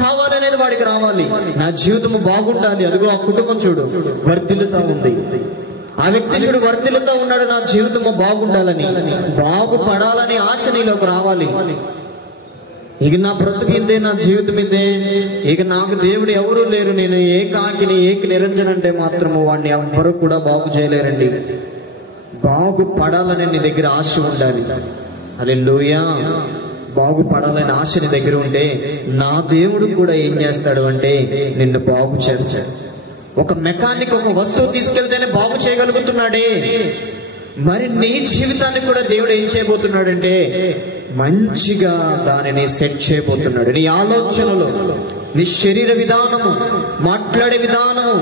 కావాలనేది వాడికి రావాలి. నా జీవితము బాగుండాలి, అదిగో ఆ కుటుంబం చూడు వర్ధిల్లుతా ఉంది, ఆ వ్యక్తి చూడు వర్ధిల్లుతా ఉన్నాడు, నా జీవితము బాగుండాలని, బాగుపడాలని ఆశ నీలోకి రావాలి. ఇక నా బ్రతుకు ఇదే, నా జీవితం ఇదే, ఇక నాకు దేవుడు ఎవరూ లేరు, నేను ఏకాకిని ఏక నిరంజన అంటే మాత్రము వాడిని ఎవ్వరూ కూడా బాగు చేయలేరండి. బాగుపడాలని నీ దగ్గర ఆశ ఉండాలి. హల్లెలూయా. బాగుపడాలని ఆశ నీ దగ్గర ఉంటే నా దేవుడు కూడా ఏం చేస్తాడు అంటే నిన్ను బాగు చేస్తాడు. ఒక మెకానిక్ ఒక వస్తువు తీసుకెళ్తేనే బాగు చేయగలుగుతున్నాడే, మరి నీ జీవితాన్ని కూడా దేవుడు ఏం చేయబోతున్నాడంటే మంచిగా దానిని సెట్ చేయబోతున్నాడు. నీ ఆలోచనలు, నీ శరీర విధానము, మాట్లాడే విధానము,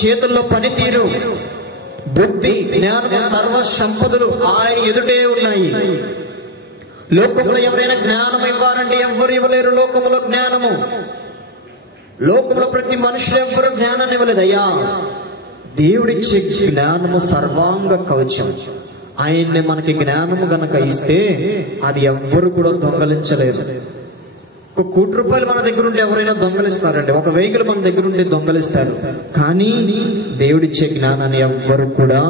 చేతుల్లో పనితీరు, బుద్ధి, జ్ఞానము, సర్వ సంపదలు ఆయన ఎదుటే ఉన్నాయి. లోకంలో ఎవరైనా జ్ఞానం ఇవ్వాలంటే ఎవ్వరు ఇవ్వలేరు. లోకంలో జ్ఞానము, లోకంలో ప్రతి మనుషులు ఎవ్వరు జ్ఞానాన్ని ఇవ్వలేదు. అయ్యా దేవుడిచ్చే జ్ఞానము సర్వాంగ కవచం. ఆయన్ని మనకి జ్ఞానము గనక ఇస్తే అది ఎవ్వరు కూడా దొంగలించలేరు. ₹1,00,00,000 మన దగ్గర ఉంటే ఎవరైనా దొంగలిస్తారండి, ఒక వెహికల్ మన దగ్గర ఉంటే దొంగలిస్తారు. కానీ దేవుడిచ్చే జ్ఞానాన్ని ఎవ్వరు కూడా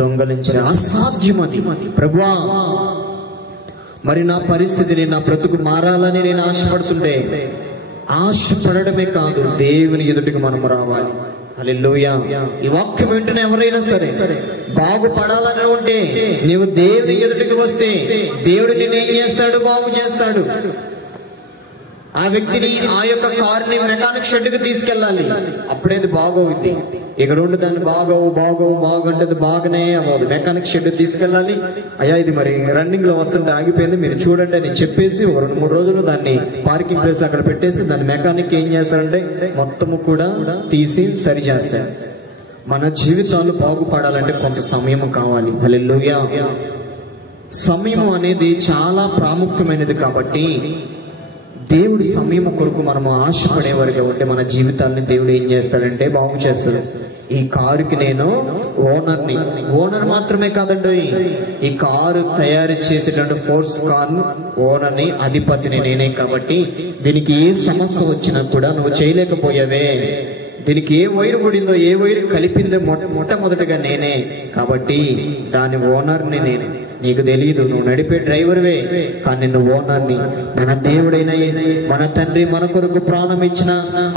దొంగలించలేరు. అసాధ్యం అది. ప్రభువా, మరి నా పరిస్థితిని, నా బ్రతుకు మారాలని నేను ఆశపడుతుంటే, ఆశపడమే కాదు దేవుని ఎదుటికి మనం రావాలి. హల్లెలూయా. ఈ వాక్యం వెంటనే ఎవరైనా సరే బాగుపడాలని ఉంటే నీవు దేవుని ఎదుటికి వస్తే దేవుడు నిన్ను ఏం చేస్తాడు? బాగు చేస్తాడు. ఆ వ్యక్తిని, ఆ యొక్క కారుని మెకానిక్ షెడ్కి తీసుకెళ్ళాలి, అప్పుడే అది బాగోవుద్ది. ఇక్కడ ఉండి దాన్ని బాగంటే అది బాగానే అవ్వదు. మెకానిక్ షెడ్ తీసుకెళ్ళాలి. అయ్యా ఇది మరి రన్నింగ్ లో వస్తుంటే ఆగిపోయింది, మీరు చూడండి అని చెప్పేసి ఒక 2-3 రోజులు దాన్ని పార్కింగ్ ప్లేస్ లో అక్కడ పెట్టేసి దాన్ని మెకానిక్ ఏం చేస్తారంటే మొత్తము కూడా తీసి సరి చేస్తారు. మన జీవితాలు బాగుపడాలంటే కొంత సమయం కావాలి. హల్లెలూయా. సమయం అనేది చాలా ప్రాముఖ్యమైనది కాబట్టి దేవుడి సమయం కొరకు మనము ఆశపడేవారుగా ఉంటే మన జీవితాన్ని దేవుడు ఏం చేస్తాడంటే బాగు చేస్తాడు. ఈ కారుకి నేను ఓనర్ని, ఓనర్ మాత్రమే కాదండి, ఈ కారు తయారు చేసేటువంటి ఫోర్స్ కార్ ఓనర్ని, అధిపతిని నేనే. కాబట్టి దీనికి ఏ సమస్య వచ్చినా కూడా నువ్వు చేయలేకపోయావే, దీనికి ఏ వైరు పడిందో, ఏ వైరు కలిపిందో మొట్టమొదటిగా నేనే. కాబట్టి దాని ఓనర్ని నేనే. నీకు తెలియదు, నువ్వు నడిపే డ్రైవర్వే, కానీ నువ్వు ఓనర్ని. మన దేవుడైన మన తండ్రి మన కొరకు ప్రాణం ఇచ్చిన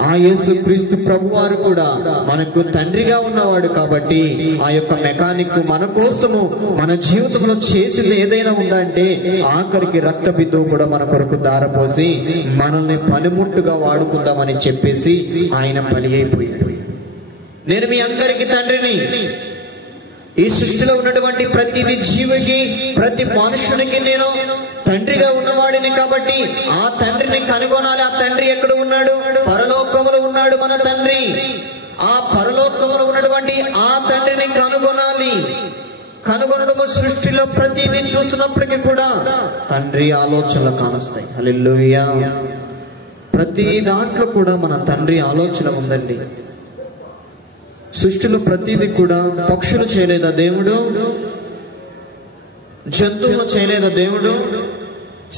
ఆ యేసు క్రీస్తు ప్రభువారు కూడా మనకు తండ్రిగా ఉన్నవాడు. కాబట్టి ఆ యొక్క మెకానిక్ మన కోసము మన జీవితంలో చేసింది ఏదైనా ఉందంటే ఆఖరికి రక్త బిందువు కూడా మన కొరకు దారపోసి మనల్ని పనిముట్టుగా వాడుకుందామని చెప్పేసి ఆయన బలి అయిపోయాడు. నేను మీ అందరికీ తండ్రిని. ఈ సృష్టిలో ఉన్నటువంటి ప్రతి జీవికి, ప్రతి మనుషునికి నేను తండ్రిగా ఉన్నవాడిని. కాబట్టి ఆ తండ్రిని కనుగొనాలి. ఆ తండ్రి ఎక్కడ ఉన్నాడు? పరలోకములో ఉన్నాడు మన తండ్రి. ఆ పరలోకములో ఉన్నటువంటి ఆ తండ్రిని కనుగొనాలి. కనుగొనడము సృష్టిలో ప్రతిదీ చూస్తున్నప్పటికీ కూడా తండ్రి ఆలోచనలు కానొస్తాయి. హల్లెలూయా. ప్రతి దాంట్లో కూడా మన తండ్రి ఆలోచన ఉందండి. సృష్టిలో ప్రతిదీ కూడా, పక్షులు చేయలేదా దేవుడు? జంతువులు చేయలేదా దేవుడు?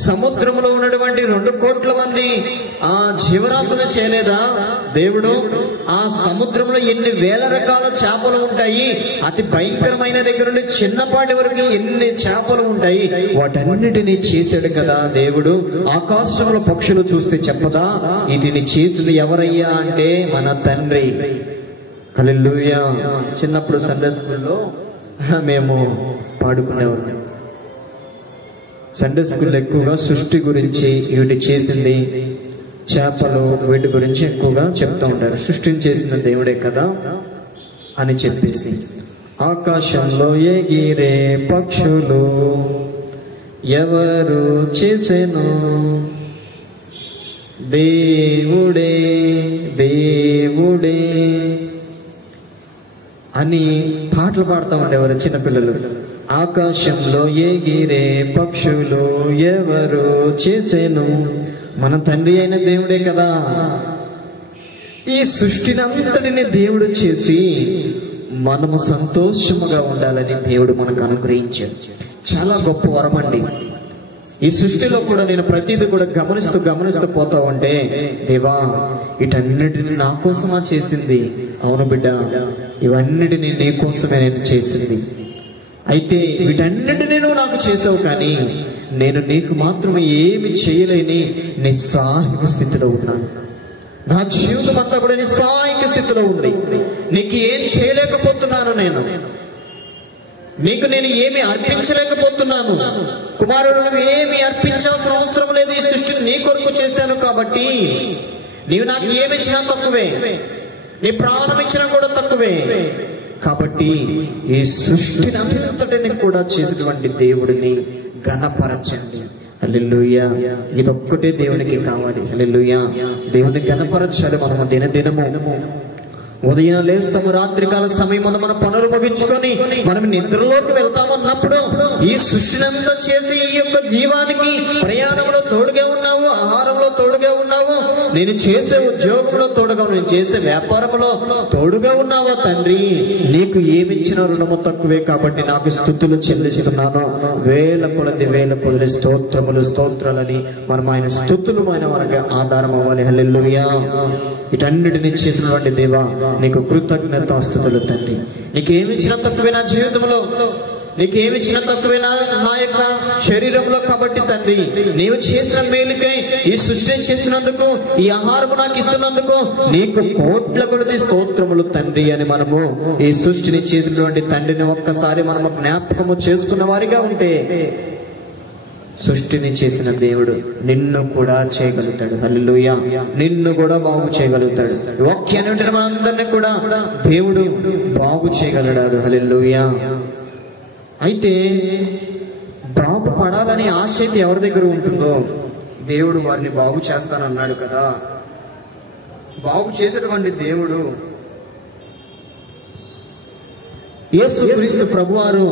సముద్రంలో ఉన్నటువంటి 2 కోట్ల మంది ఆ జీవరాశులు చేయలేదా దేవుడు? ఆ సముద్రంలో ఎన్ని వేల రకాల చేపలు ఉంటాయి, అతి భయంకరమైన దగ్గర నుండి చిన్నపాటి వరకు ఎన్ని చేపలు ఉంటాయి, వాటన్నిటినీ చేశాడు కదా దేవుడు. ఆకాశంలో పక్షులు చూస్తే చెప్పదా వీటిని చేసింది ఎవరయ్యా అంటే మన తండ్రి. హల్లెలూయా. చిన్నప్పుడు సండే స్కూల్లో మేము పాడుకునేవాళ్ళం. సండే స్కూల్ ఎక్కువగా సృష్టి గురించి, వీటి చేసింది చేపలు, వీటి గురించి ఎక్కువగా చెప్తూ ఉంటారు. సృష్టిని చేసిన దేవుడే కదా అని చెప్పేసి. ఆకాశంలో ఎగిరే పక్షులు ఎవరు చేసెను? దేవుడే దేవుడే అని పాటలు పాడుతూ ఉండేవారు చిన్నపిల్లలు. ఆకాశంలో ఎగిరే పక్షులు ఎవరు చేసేను? మన తండ్రి అయిన దేవుడే కదా. ఈ సృష్టిని అంతటిని దేవుడు చేసి మనము సంతోషముగా ఉండాలని దేవుడు మనకు అనుగ్రహించాడు. చాలా గొప్ప వరం అండి. ఈ సృష్టిలో కూడా నేను ప్రతిదీ కూడా గమనిస్తూ పోతా ఉంటే, దేవా వీటన్నిటిని నా కోసమా చేసింది? అవును బిడ్డ, ఇవన్నిటిని నీ కోసమే నేను చేసింది. అయితే వీటన్నిటినీ నువ్వు నాకు చేసావు, కానీ నేను నీకు మాత్రమే ఏమి చేయలేని నిస్సహాయక స్థితిలో ఉన్నాను. నా జీవితం అంతా కూడా నిస్సహాయక స్థితిలో ఉంది. నీకు ఏం చేయలేకపోతున్నాను, నీకు నేను ఏమి అర్పించలేకపోతున్నాను. కుమారుడు, నువ్వు ఏమి అర్పించాల్సిన అవసరం లేదు. ఈ సృష్టిని నీ కొరకు చేశాను కాబట్టి నీవు నాకు ఏమి ఇచ్చినా తక్కువే, నీ ప్రాణం ఇచ్చినా కూడా తక్కువే. కాబట్టి ఈ సృష్టిని అంతటిని కూడా చేసినటువంటి దేవుడిని ఘనపరచండి. హల్లెలూయా. ఇదొక్కటే దేవునికి కావాలి. హల్లెలూయా. దేవుని ఘనపరచాలి. మనము దినదినము ఉదయం లేస్తాము, రాత్రికాల సమయం మన పనులు ముగించుకొని మనం నిద్రలోకి వెళ్తామన్నప్పుడు ఈ సృష్టినంతా చేసి ఈ యొక్క జీవానికి ప్రయాణంలో తోడుగా ఉన్నావు, ఆహారంలో తోడుగా ఉన్నావు, నేను చేసే ఉద్యోగంలో తోడుగా, నేను చేసే వ్యాపారంలో తోడుగా ఉన్నావా తండ్రి? నీకు ఏమిచ్చిన రుణము తక్కువే, కాబట్టి నాకు స్తుతులు చెల్లిస్తున్నాను. వేల కొలది స్తోత్రాలని మనం ఆయన స్తుతులు మనకు ఆధారం అవ్వాలి. హల్లెలూయా. వీటన్నిటిని చేసినటువంటి దేవా నీకు కృతజ్ఞతాస్తుతులు తండ్రి. నీకేమిచ్చిన తక్కువే నా జీవితంలో, నీకేమిచ్చిన తక్కువే నా యొక్క శరీరంలో. కాబట్టి తండ్రి, నీవు చేసిన మేలుకై, ఈ సృష్టిని చేసినందుకు, ఈ ఆహారము నాకు ఇస్తున్నందుకు నీకు కోట్ల కొలది స్తోత్రములు తండ్రి అని మనము ఈ సృష్టిని చేసినటువంటి తండ్రిని ఒక్కసారి మనము జ్ఞాపకము చేసుకున్న వారిగా ఉంటే, సృష్టిని చేసిన దేవుడు నిన్ను కూడా చేయగలుగుతాడు. హల్లెలూయా. నిన్ను కూడా బాగు చేయగలుగుతాడు. వాక్యాన్ని ఉంటే మనందరినీ కూడా దేవుడు బాగు చేయగలడాడు. హల్లెలూయా. అయితే బాగుపడాలని ఆశ అయితే ఎవరి దగ్గర ఉంటుందో దేవుడు వారిని బాగు చేస్తానన్నాడు కదా. బాగు చేసేటువంటి దేవుడు యేసుక్రీస్తు ప్రభువారు